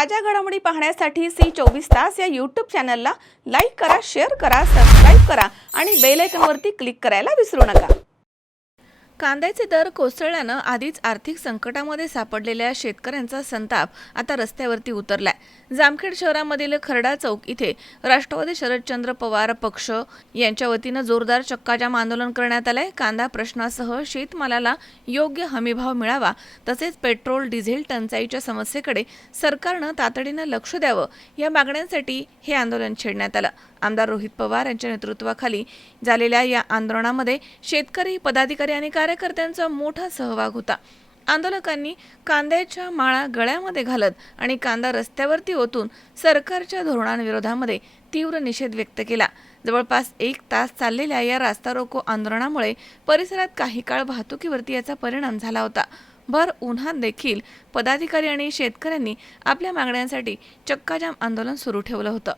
ताज्या घडामोडी पाहण्यासाठी C24 या यूट्यूब चॅनलला लाईक करा, शेअर करा, सबस्क्राईब करा आणि बेल आयकॉनवरती क्लिक करायला विसरू नका। कांद्याचे दर कोसळल्याने आधीच आर्थिक संकटामध्ये सापडलेल्या शेतकऱ्यांचा संताप आता रस्त्यावरती उतरलाय। जामखेड शहरामधील खरडा चौक इथे राष्ट्रवादी शरदचंद्र पवार पक्ष यांच्या वतीने जोरदार चक्काजाम आंदोलन करण्यात आले। कांदा प्रश्नासह शेतमालाला योग्य हमीभाव मिळावा तसेच पेट्रोल डिझेल टंचाईच्या समस्येकडे सरकारने तातडीने लक्ष द्यावे या मागण्यांसाठी हे आंदोलन छेडण्यात आले। आमदार रोहित पवार यांच्या नेतृत्वाखाली झालेल्या या आंदोलनामध्ये शेतकरी, पदाधिकारी आणि कार्यकर्त्यांचा मोठा सहभाग होता। आंदोलकांनी कांद्याच्या माळा गळ्यामध्ये घालत आणि कांदा रस्त्यावरती ओतून सरकारच्या धोरणांविरोधामध्ये तीव्र निषेध व्यक्त केला। जवळपास 1 तास चाललेल्या या रास्ता रोको आंदोलनामुळे परिसरात काही काळ वाहतुकीवरती याचा परिणाम झाला होता। भर उन्हात देखील पदाधिकारी आणि शेतकऱ्यांनी आपल्या मागण्यांसाठी चक्काजाम आंदोलन सुरू ठेवलं होतं।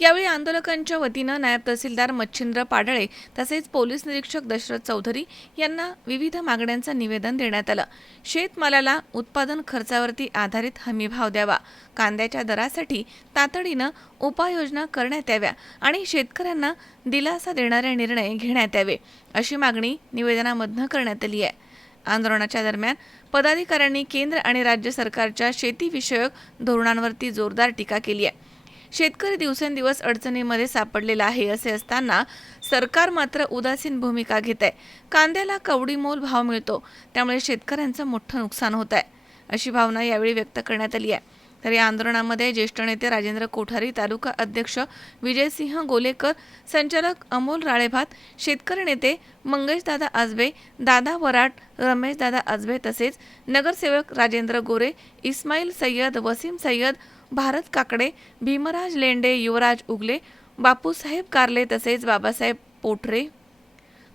यावेळी आंदोलकांच्या वतीने नायब तहसीलदार मच्छिंद्र पाडळे तसेच पोलीस निरीक्षक दशरथ चौधरी यांना विविध मागण्यांचं निवेदन देण्यात आलं। शेतमालाला उत्पादन खर्चावरती आधारित हमीभाव द्यावा, कांद्याच्या दरासाठी तातडीने उपाययोजना करण्यात याव्या आणि शेतकऱ्यांना दिलासा देणारे निर्णय घेण्यात यावे अशी मागणी निवेदनामधून करण्यात आली आहे। आंदोलनाच्या दरम्यान पदाधिकाऱ्यांनी केंद्र आणि राज्य सरकारच्या शेतीविषयक धोरणांवरती जोरदार टीका केली आहे। शेतकरी दिवसेंदिवस अडचणीमध्ये सापडलेला आहे असे असताना सरकार मात्र उदासीन भूमिका घेत आहे। कांद्याला कवडीमोल भाव मिळतो, त्यामुळे शेतकऱ्यांचं मोठं नुकसान होत आहे अशी भावना यावेळी व्यक्त करण्यात आली आहे। तर या आंदोलनामध्ये ज्येष्ठ नेते राजेंद्र कोठारी, तालुका अध्यक्ष विजयसिंह गोलेकर, संचालक अमोल राळेभात, शेतकरी नेते मंगेशदादा आजबे, दादा वराट, रमेशदादा आजबे तसेच नगरसेवक राजेंद्र गोरे, इस्माईल सय्यद, वसीम सय्यद, भारत काकडे, भीमराज लेंडे, युवराज उगले, बापूसाहेब कारले तसेच बाबासाहेब पोटरे,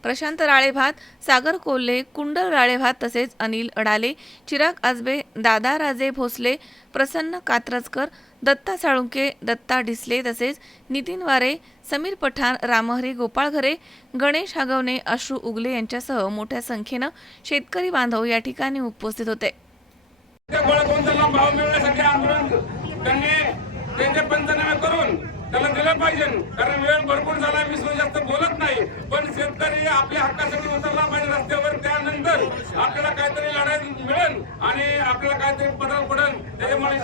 प्रशांत राळेभात, सागर कोल्हे, कुंडल राळेभात तसेच अनिल अडाले, चिराग आजबे, दादा राजे भोसले, प्रसन्न कात्रजकर, दत्ता साळुंके, दत्ता ढिसले तसेच नितीन वारे, समीर पठाण, रामहरी गोपाळघरे, गणेश हागवणे, अश्रू उगले यांच्यासह मोठ्या संख्येने शेतकरी बांधव या ठिकाणी उपस्थित होते। भाव मिळण्यासाठी आंदोलन त्यांनी त्यांचे पंचनामे करून त्याला दिलं पाहिजे, कारण वेळ भरपूर झाला, मी जास्त बोलत नाही, पण शेतकरी आपल्या हक्कासाठी उतरला पाहिजे रस्त्यावर। त्यानंतर आपल्याला काहीतरी लढाई मिळेल आणि आपल्याला काहीतरी बदल पडेल। त्याच्यामुळे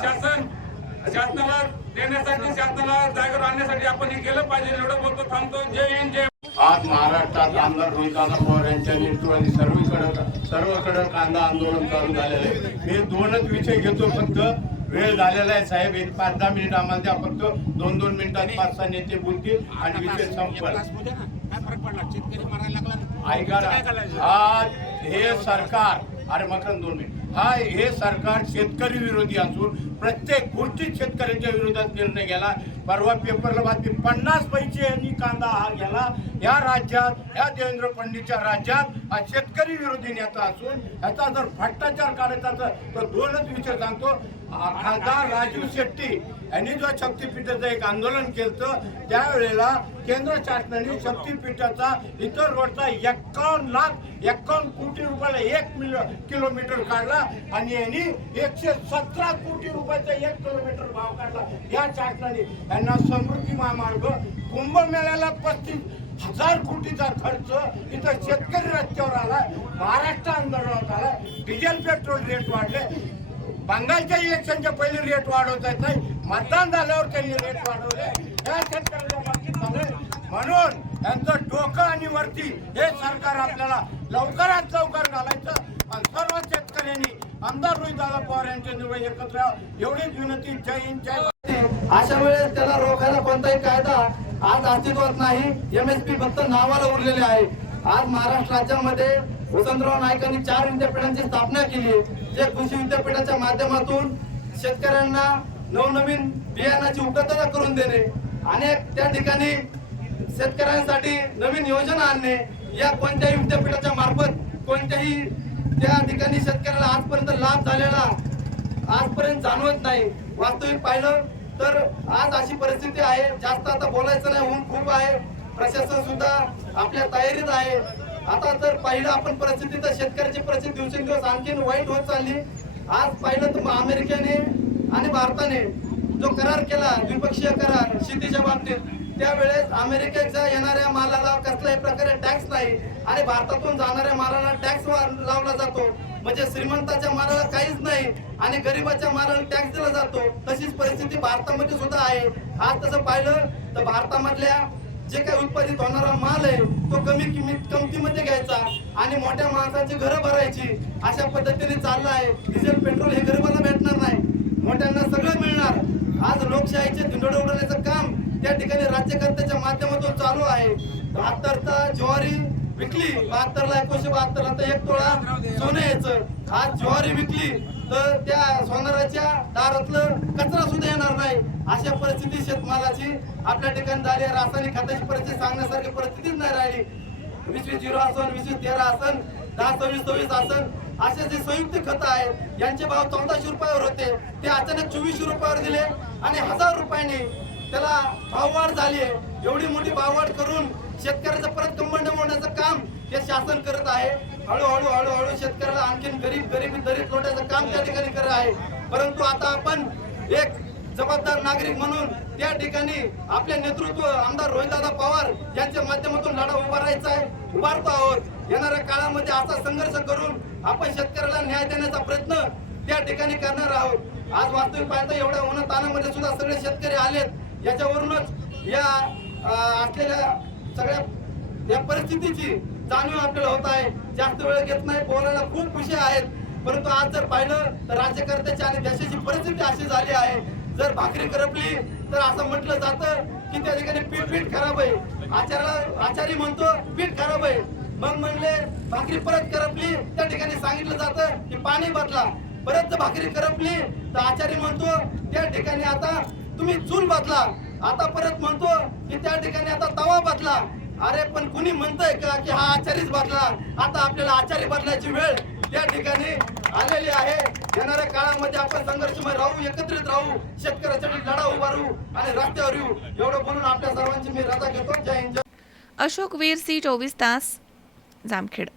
शासनाला देण्यासाठी, शासनाला जागेवर आणण्यासाठी आपण हे केलं पाहिजे। एवढं बोलतो, थांबतो। जय हिंद, जय। आज महाराष्ट्रात आमदार रोहितदादा पवार यांच्या नेतृत्वाने सर्वकडे कांदा आंदोलन चालू झालेलं आहे। मी 2च विषय घेतो, फक्त वेळ झालेला आहे साहेब, 5-10 मिनिट आम्हाला द्या, फक्त 2-2 मिनिटात 5-6 नेते बोलतील आणि विषय संपल। ऐका, आज हे सरकार, अरे मकरंद 2 मिनिट, हे सरकार शेतकरी विरोधी असून प्रत्येक गोष्टीत शेतकऱ्यांच्या विरोधात निर्णय गेला। परवा पेपरला बातमी, 50 पैसे यांनी कांदा हा गेला या राज्यात, या देवेंद्र फडणवीसच्या राज्यात हा शेतकरी विरोधी नेता असून ह्याचा जर भ्रष्टाचार काढायचा तर 2च विषय सांगतो। खासदार राजू शेट्टी यांनी जो शक्तीपीठाचं एक आंदोलन केलं, त्यावेळेला केंद्र शासनाने शक्तीपीठाचा इतर रोडचा 51 कोटी रुपयाला 1 किलोमीटर काढला आणि यांनी 117 कोटी रुपयाचा 1 किलोमीटर भाव काढला। या शासनाने यांना समृद्धी महामार्ग, कुंभमेळ्याला 35,000 कोटीचा खर्च, इथं शेतकरी रस्त्यावर आला, महाराष्ट्र आंदोलनात आला, डिझेल पेट्रोल रेट वाढले, बंगालच्या इलेक्शनच्या पहिले रेट वाढवता येत नाही, मतदान झाल्यावर त्यांनी रेट वाढवले। या शेतकऱ्यांच्या बाबतीत झाले, म्हणून यांचं डोकं आणि वरती हे सरकार आपल्याला लवकरात लवकर घालायचं आणि सर्व शेतकऱ्यांनी आमदार रोहितदादा पवार यांच्या निवड एकत्र यावं एवढीच विनंती। जय हिंद, जय। अशा वेळेस त्याला रोखायला कोणताही कायदा आज अस्तित्वात नाही, MSP फक्त नावाला उरलेले आहे। आज महाराष्ट्र राज्यामध्ये वसंतराव नाईकांनी 4 विद्यापीठांची स्थापना केली, जे कृषी विद्यापीठाच्या माध्यमातून शेतकऱ्यांना नवनवीन बियाणाची उपलब्धता करून देणे, अनेक त्या ठिकाणी शेतकऱ्यांसाठी नवीन योजना आणणे, या कोणत्याही विद्यापीठाच्या मार्फत कोणत्याही त्या ठिकाणी शेतकऱ्याला आजपर्यंत लाभ झालेला आजपर्यंत जाणवत नाही। वास्तविक पाहिलं तर आज अशी परिस्थिती आहे, जास्त आता बोलायचं नाही, ऊन खूप आहे, प्रशासन सुद्धा आपल्या तयारीत आहे। आता जर पाहिलं आपण परिस्थिती तर शेतकऱ्याची परिस्थिती दिवसेंदिवस आणखी वाईट होत चालली। आज पाहिलं तर अमेरिकेने आणि भारताने जो करार केला, द्विपक्षीय करार शेतीच्या बाबतीत, त्यावेळेस अमेरिकेच्या येणाऱ्या मालाला कसल्याही प्रकारे टॅक्स नाही आणि भारतातून जाणाऱ्या मालाला टॅक्स लावला जातो. म्हणजे श्रीमंताच्या मालाला काहीच नाही आणि गरीबाच्या मालाला टॅक्स दिला जातो. तशीच परिस्थिती भारतामध्ये सुद्धा आहे. आज तसं पाहिलं तर भारतामधल्या जे काही उत्पादित होणारा माल आहे तो किमतीमध्ये घ्यायचा आणि मोठ्या माणसांची घरं भरायची, अशा पद्धतीने चाललं आहे. डिझेल पेट्रोल हे गरिबांना भेटणार नाही, मोठ्यांना सगळं मिळणार. आज लोकशाहीचे धिंडोळे उडवण्याचं काम त्या ठिकाणी राज्यकर्त्याच्या माध्यमातून चालू आहे. 72चा ज्वारी विकली, 72ला 1972ला तर 1 तोळा सोनं यायचं. आज ज्वारी विकली तर त्या सोनाराच्या दारातलं कचरा सुद्धा येणार नाही. अशा परिस्थिती शेतमालाची आपल्या ठिकाणी झाली. रासायनिक खताची परिस्थिती सांगण्यासारखी परिस्थितीच नाही राहिली. 20-20 असन, 20-13 असन, 10-26 असन, असे जे संयुक्त खत आहेत यांचे भाव 1400 रुपयावर होते, ते अचानक 2400 रुपयावर दिले आणि 1000 रुपयांनी त्याला भाववाढ झाली आहे. एवढी मोठी भाववाढ करून शेतकऱ्याचं परत कंबंड मोडण्याचं काम हे शासन करत आहे. हळूहळू शेतकऱ्याला आणखीन गरीबी दरीत लोटायचं काम त्या ठिकाणी करत आहे. परंतु आता आपण एक जबाबदार नागरिक म्हणून त्या ठिकाणी आपले नेतृत्व आमदार रोहितदादा पवार यांच्या माध्यमातून लढा उभारतो आहोत. येणाऱ्या काळामध्ये असा संघर्ष करून आपण शेतकऱ्याला न्याय देण्याचा प्रयत्न त्या ठिकाणी करणार आहोत. आज वास्तविक पाहता एवढ्या उन्हातानामध्ये सुद्धा सगळे शेतकरी आलेत. याच्यावरूनच या असलेल्या सगळ्या या परिस्थितीची जाणीव आपल्याला होत आहे. जास्त वेळ घेत नाही, बोलायला खूप विषय आहेत. परंतु आज जर पाहिलं तर राज्यकर्त्याची आणि देशाची परिस्थिती अशी झाली आहे, जर भाकरी करपली तर असं म्हटलं जातं की त्या ठिकाणी पीठ खराब आहे. आचारी म्हणतो पीठ खराब आहे, मग म्हणले भाकरी परत करपली, त्या ठिकाणी सांगितलं जातं की पाणी बदला. परत जर भाकरी करपली तर आचारी म्हणतो त्या ठिकाणी आता तुम्ही चूल बदला. आता परत म्हणतो की त्या ठिकाणी आता तवा बदला. अरे पण कुणी म्हणतंय का की हा आचारीच बदला? आता आपल्याला आचारी बदलायची वेळ त्या ठिकाणी आलेली आहे. येणाऱ्या काळामध्ये आपण संघर्षमय राहू, एकत्रित राहू, शेतकऱ्यासाठी लढा उभारू आणि रस्त्यावर येऊ. एवढं बोलून आपल्या सर्वांची मी रजा घेतो. जय हिंद. अशोक वीर, सी 24 तास, जामखेड.